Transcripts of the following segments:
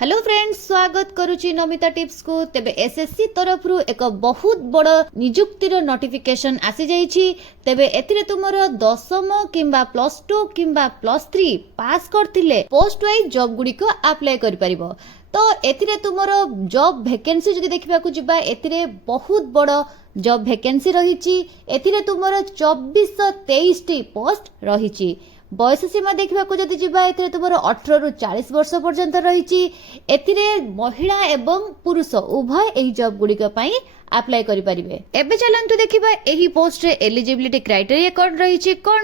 Hello friends, स्वागत करुची Namita tips को। तेबे एसएससी तरफ रु एक बहुत बड़ नियुक्तिर नोटिफिकेशन आसी जाइछि। तेबे एथिरे तुमर 10म किंबा +2 किंबा +3 पास करथिले पोस्ट वाइज जॉब गुडी को अप्लाई करि परिबो। तो एथिरे तुमर जॉब वैकेंसी जदि देखिबा को जिबा एथिरे बहुत बड़ जॉब वैकेंसी रहिछि। एथिरे तुमर 2423 टी पोस्ट रहिछि। बयस सीमा देखा जदि जीवा एथिरे तुमर 18 रु 40 वर्ष पर्यंत रही। एथिरे महिला एवं पुरुष उभय एही जॉब गुड़िक अप्लाई करि परिबे। एबे चलंतु देखिबा एही पोस्ट रे एलिजिबिलिटी क्राइटेरिया कोन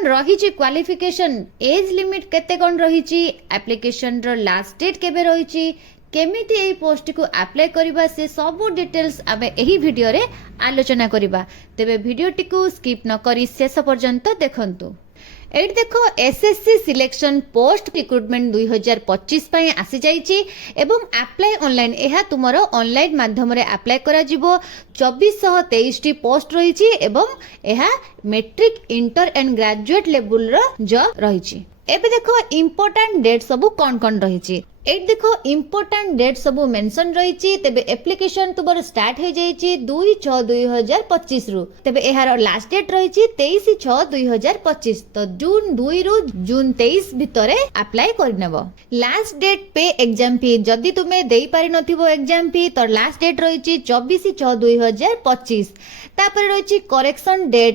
रही क्वालिफिकेशन एज लिमिट केते कोन रही, एप्लिकेशन रो लास्ट डेट केबे रही, केमिति एही पोस्ट को अप्लाई करिबा से सब डिटेल्स आबे एही वीडियो रे आलोचना करिबा। तेबे वीडियो टिकु स्किप न करी शेष पर्यंत देखंतु। एट देखो एसएससी सिलेक्शन पोस्ट रिक्रुटमेंट 2025 पई आसी जाइछि एवं अप्लाई ऑनलाइन एहा तुमरो ऑनलाइन माध्यम रे अप्लाई करा जिवो। 2423 टी पोस्ट रहिछि एवं एहा matric inter and graduate level रो जॉब रहिछि। एबे देखो इंपोर्टेंट डेट सब कोन रहिछि। एट देखो इंपोर्टेंट डेट सब मेंशन रहिछि। तेबे एप्लिकेशन तुमर स्टार्ट हो जाइछि 2/6/2025 रु। तेबे एहार लास्ट डेट रहिछि 23/6/2025। तो जून 2 रु जून 23 भितरे अप्लाई करनेबो। लास्ट डेट पे एग्जाम फी जदि तुमे देई पारि नथिबो एग्जाम फी तो लास्ट डेट रहिछि 24/6/2025। तापर रहिछि करेक्शन डेट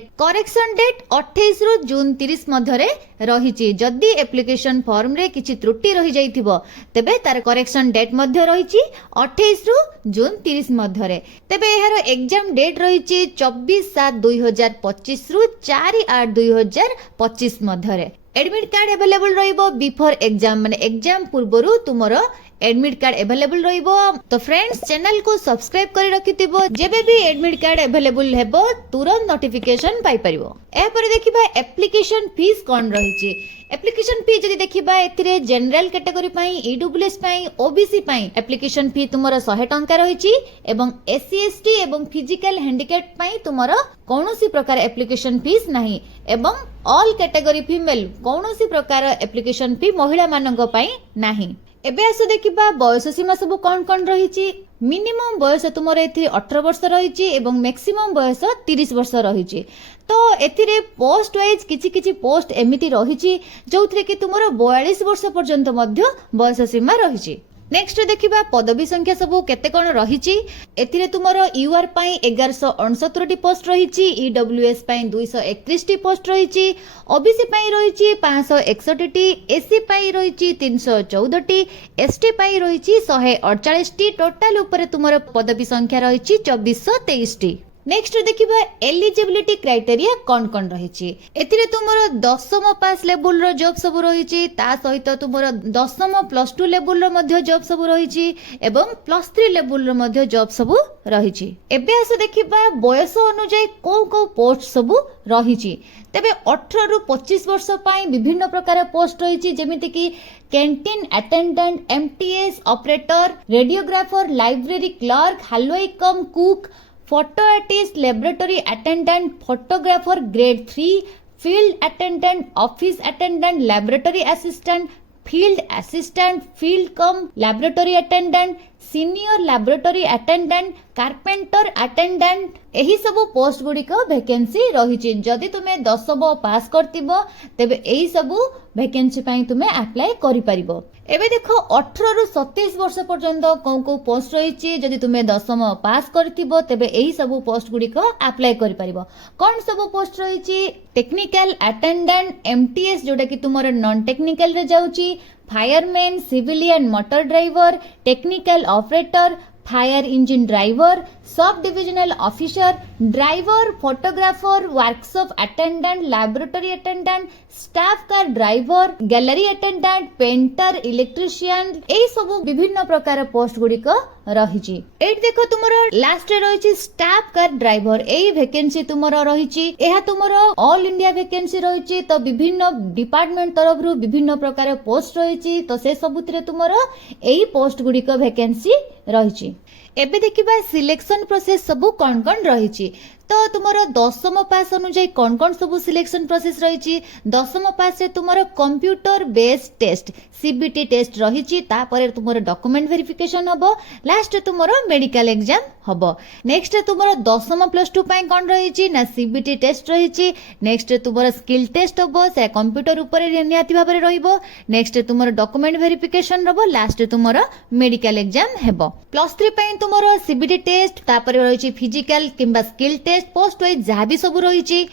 28 रु जून 30 मध्यरे रहिछि। जदि एप्लिकेशन फॉर्म रे किछि त्रुटि रहि जाइथिबो तेबे तार करेक्शन डेट मध्य रहिछि 28 रु जून 30 मध्यरे। तेबे एहार एग्जाम डेट रहिछि 24/7/2025 रु 4/8/2025 मध्यरे। एडमिट कार्ड अवेलेबल रहिबो बिफोर एग्जाम माने एग्जाम पूर्वरु तुमरो एडमिट कार्ड अवेलेबल रहिबो। तो फ्रेंड्स, चैनल को सब्सक्राइब करि रखिथिबो, जेबे भी एडमिट कार्ड अवेलेबल हेबो तुरंत नोटिफिकेशन पाई परिबो। ए पर देखिबा एप्लिकेशन फीस कोन रहिछि। एप्लिकेशन फी जदि देखिबा एथिरे जनरल कैटेगरी पई, ईडब्ल्यूएस पई, ओबीसी पई एप्लिकेशन फी तुमरो 100 टंका रहिछि एवं एससी एसटी एवं फिजिकल हैंडिकैप पई तुमरो कोनोसी प्रकार एप्लिकेशन फीस नाही एवं ऑल कैटेगरी फीमेल कोनोसी प्रकार एप्लिकेशन फी महिला मानक पई नाही। एबे आसो देखिबा बयस सीमा सब कोन रहिछि। मिनिमम बयस तुमर एथि 18 वर्ष रहिछि एवं मैक्सिमम बयस 30 वर्ष रहिछि। तो एथिरे पोस्ट वाइज किछि पोस्ट एमिति रहिछि जोथरे कि तुमर 42 वर्ष पर्यंत मध्य बयस सीमा रहिछि। नेक्स्ट देखिबा पदवी संख्या सब केते कोन रहिछि। एथिरे तुमर यूआर पई 1169 टी पोस्ट रहिछि, ईडब्ल्यूएस पई 231 टी पोस्ट रहिछि, ओबीसी पई रहिछि 561 टी, एससी पई रहिछि 314 टी, एसटी पई रहिछि 148 टी। टोटल ऊपर तुमर पदवी संख्या रहिछि 2423 टी। नेक्स्ट देखिबा एलिजिबिलिटी क्राइटेरिया कोन रहिछि। एथिरे तुमरो 10म पास लेवल रो जॉब सब रहिछि, ता सहित तुमरो 10म +2 लेवल रो मध्ये जॉब सब रहिछि एवं +3 लेवल रो मध्ये जॉब सब रहिछि। एबे आसो देखिबा बयस अनुसार को पोस्ट सब रहिछि। तेबे 18 रु 25 वर्ष पई विभिन्न प्रकार पोस्ट रहिछि, जेमिति कि canteen attendant, MTS operator, radiographer, library clerk, हलवाई cum cook, photo artist, laboratory attendant, photographer grade 3, field attendant, office attendant, laboratory assistant, field assistant, field cum laboratory attendant, senior laboratory attendant, carpenter attendant एही सब post गुडी को vacancy रहिछि। जदि तुमे 10व पास करतिबो तेबे एही सब वैकेंसी पई तुमे अप्लाई करि परिबो। एबे देखो 18 रु 27 वर्ष पर्यंत को पोस्ट रहिछि। जदि तुमे 10म पास करतिबो तेबे एही सब पोस्ट गुडी को अप्लाई करि परिबो। कोन सब पोस्ट रहिछि? टेक्निकल अटेंडेंट, एमटीएस जोटा कि तुमर नॉन टेक्निकल रे जाउछि, fireman, civilian motor driver, technical operator, fire engine driver, sub divisional officer, driver, photographer, workshop attendant, laboratory attendant, staff car driver, gallery attendant, painter, electrician एई सब विभिन्न प्रकार पोस्ट गुडी को रहिछि। एट देखो तुमरो लास्ट रे रहिछि स्टाफ कार ड्राइवर। एई vacancy तुमरो रहिछि। एहा तुमरो ऑल इंडिया वैकेंसी रहिछि। तो विभिन्न डिपार्टमेंट तरफ रु विभिन्न प्रकार पोस्ट रहिछि। तो से सबुतरे तुमरो एई पोस्ट गुडी को वैकेंसी रहिछि। एबे देखिबा सिलेक्शन प्रोसेस सब कोन रहिछि। तो तुमर दशम पास अनुଯାୟୀ कौन कौन सब सिलेक्शन प्रोसेस रही। दशम पास रे तुमर computer based test CBT test रही। तापर तुमर डॉक्यूमेंट वेरिफिकेशन हबो। लास्ट तुमर मेडिकल एग्जाम हबो। नेक्स्ट तुमर दशम प्लस 2 पई कोन रही ना सीबीटी टेस्ट रही। नेक्स्ट तुमर स्किल टेस्ट हबो से कंप्यूटर ऊपर नियाती भाबरे रहिबो। नेक्स्ट तुमर डॉक्यूमेंट वेरिफिकेशन रबो। लास्ट तुमर मेडिकल एग्जाम हेबो। प्लस 3 पई तुमर सीबीटी टेस्ट तापर रही फिजिकल किंबा स्किल टेस्ट पोस्ट वाइज जहाँ भी सब रही।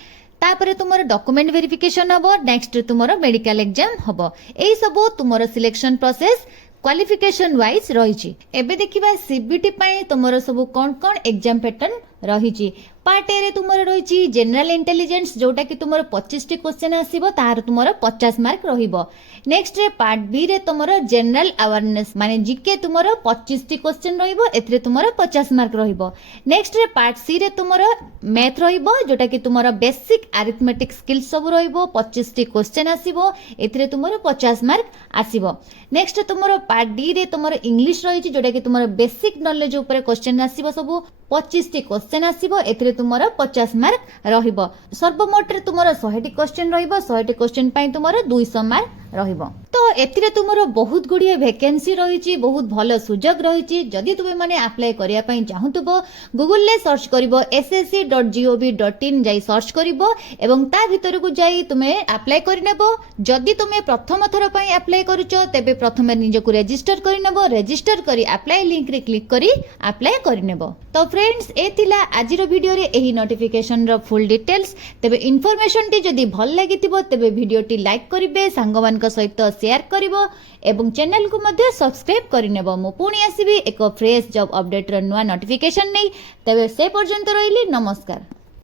तापर तुमर डॉक्यूमेंट वेरिफिकेशन हबो। नेक्स्ट तुमर मेडिकल एग्जाम हबो। एई सब तुमर सिलेक्शन प्रोसेस क्वालिफिकेशन वाइज रही। एबे देखिबा सीबीटी पई तुमर सब कोन कोन एग्जाम पैटर्न रही। पार्ट ए रे तुमर रही जनरल इंटेलिजेंस जोटा कि तुमर 25 टी क्वेश्चन आसीबो तार तुमर 50 मार्क रहिबो। नेक्स्ट रे पार्ट बी रे तुमर जनरल अवेयरनेस माने जीके तुमर 25 टी क्वेश्चन रहिबो एथरे तुमर 50 मार्क रहिबो। नेक्स्ट रे पार्ट सी रे तुमर मैथ रहिबो जोटा कि तुमर बेसिक अरिथमेटिक स्किल्स सब रहिबो 25 टी क्वेश्चन आसीबो एथरे तुमर 50 मार्क आसीबो। नेक्स्ट तुमर पार्ट डी रे तुमर इंग्लिश रही जोटा कि तुमर बेसिक नॉलेज ऊपर क्वेश्चन आसीबो सब 25 टी क्वेश्चन आसीबो एथरे तुमर 50 मार्क रहिबो। सर्वमोट रे तुमर 100 टी क्वेश्चन रहिबो। 100 टी क्वेश्चन पई तुमर 200 मार्क रहिबो। तो एथिरे तुमर बहुत गुडिए वैकेंसी रही। बहुत भलो सुजोग रही। जदि तुमे माने अप्लाई करिया पई चाहुतबो गूगल ले सर्च करिवो ssc.gov.in जाई सर्च करिवो एवं ता भितर को जाई तुमे अप्लाई करिनेबो। जदि तुमे प्रथम थर पई अप्लाई करूचो तेबे प्रथमे निजको रजिस्टर करिनेबो। रजिस्टर करी अप्लाई लिंक रे क्लिक करी अप्लाई करिनेबो। तो फ्रेंड्स ए थिला आजिरो वीडियो रे एही नोटिफिकेशन रो फुल डिटेल्स। तेबे इन्फॉर्मेशन टी जदि भल लागितिबो तेबे वीडियो टी लाइक करिवे सांगवान का सहित शेयर करिवो एवं चैनल को मध्य सब्सक्राइब करिनेबो। मु पुणी आसीबी एक फ्रेश जॉब अपडेट रो नुवा नोटिफिकेशन नै। तेबे से पर्यंत रहिली नमस्कार।